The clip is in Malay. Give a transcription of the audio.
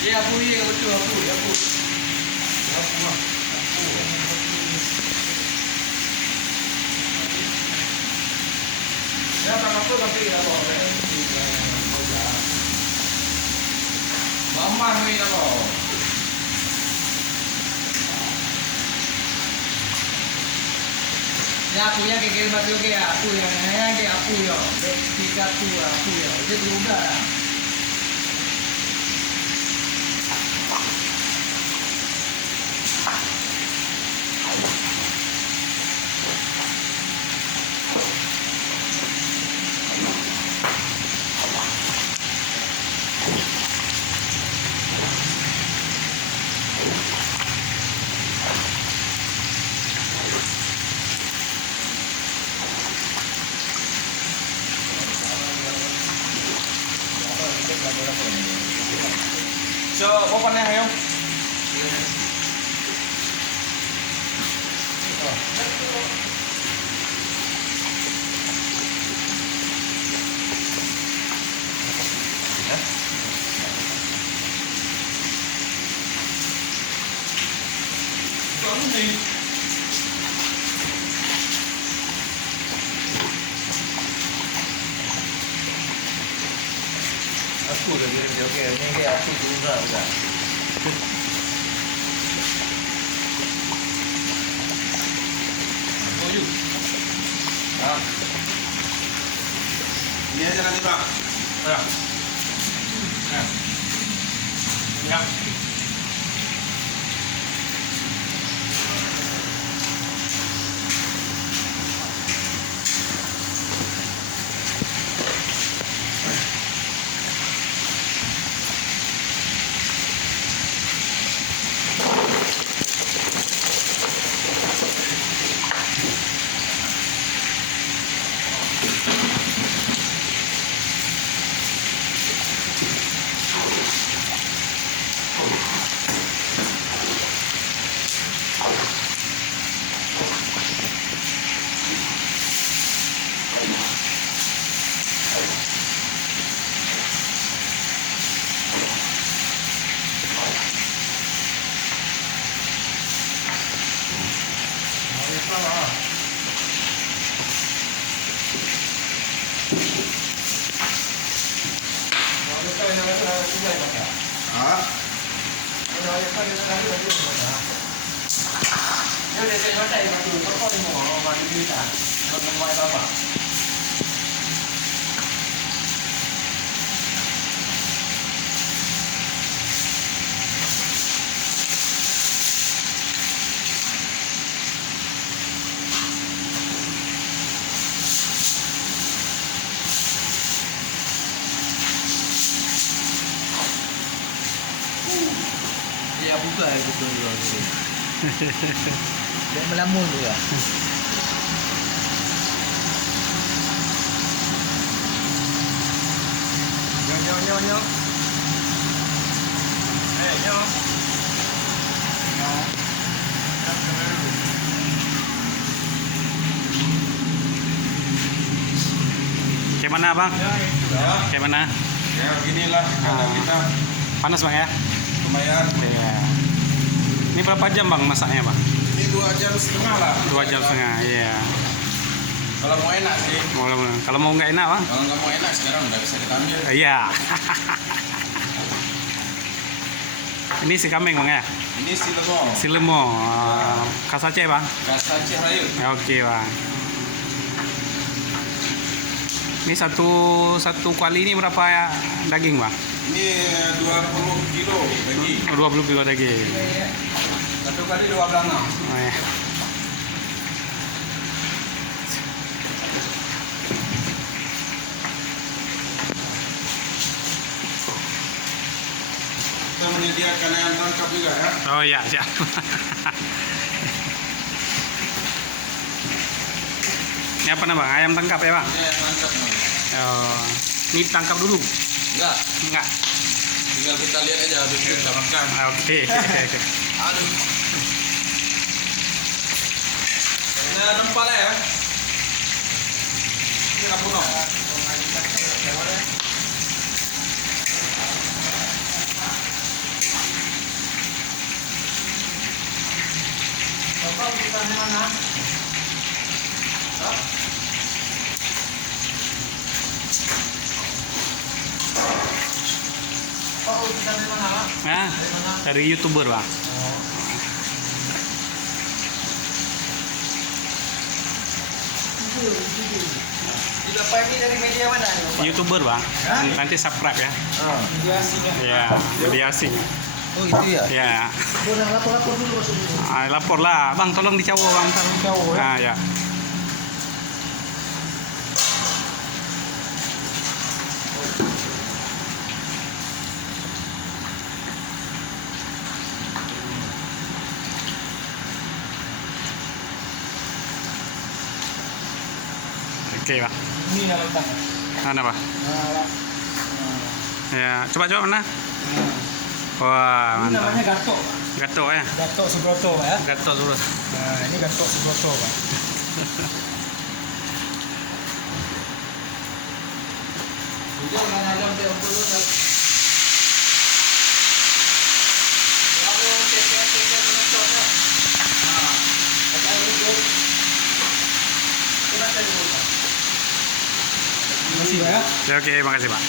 Ya apu ya betul apu apu. Apu lah. Apu. Ya tak apa tapi apa Mama ni apa? Ya aku ya ke batu ke aku ya ke aku ya. Tiga tu aku ya. Itu juga. So, open na kayo. Aku dah bilang dia okey, ni dia aku juga dah. Tuju. Ini aja nanti, Pak. Ya. Ya. Ya. Ya buka betul dulu. Dia melamun juga. Nyo. Nyo. Kayak mana bang? Kayak mana? Ya beginilah kandang kita. Panas bang ya? Lumayan. Iya. Ini berapa jam bang masaknya bang? Ini 2 jam setengah lah. 2 jam setengah, iya. Kalau mau enak sih. Kalau mau nggak enak bang? Kalau nggak mau enak sekarang udah bisa kita ambil. Iya. Ini si kambing bang ya? Ini si lemong. Si lemong. Khas Aceh bang? Khas Aceh Rayut. Oke bang. Ini satu kali ini berapa ya daging bang? Ini 20 kilo daging. 20 kilo daging. Satu kali 2 belanga. Oh, ya. Kita menyediakan ayam tangkap juga ya. Oh iya siap. Ini apa nama bang? Ayam tangkap ya bang? Ini ayam tangkap namanya. Oh, ini tangkap dulu? Enggak. Enggak. Tinggal kita lihat aja habis itu kita makan. Oke. Aduh. Ini rempah lah ya. Ini apa no? di mana? Oh, utusan dari mana, Pak? Ah, Dari mana? dari YouTuber, Bang. Di Bapak ini dari media mana nih, Bapak? YouTuber, Bang. Hah? Nanti subscribe ya. Media asing. Ya, media asing. Oh, gitu ya? Ya. Udah lapor-lapor dulu Mas dulu. Lapor lah, Bang. Tolong dicawo, Bang. Dicawo, ya? Ah, ya. Oke, Bang. Ini nama tangga. Mana, Bang? Nah, Ya, coba mana? Wah, ini mantap. namanya Gatok. Gato ya. Gatok Subroto, Pak, ya. Gato dulu. Nah, ini Gatok Subroto, Pak. Jangan ada yang perlu. Terima kasih, Pak, ya. Ya, oke, makasih, Pak.